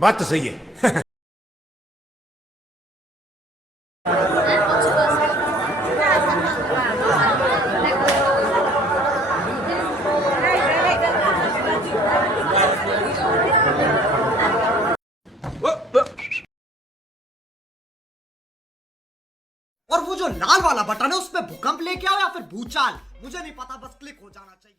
बात तो सही है। और वो जो लाल वाला बटन है उसपे भूकंप लेके आओ या फिर भूचाल, मुझे नहीं पता, बस क्लिक हो जाना चाहिए।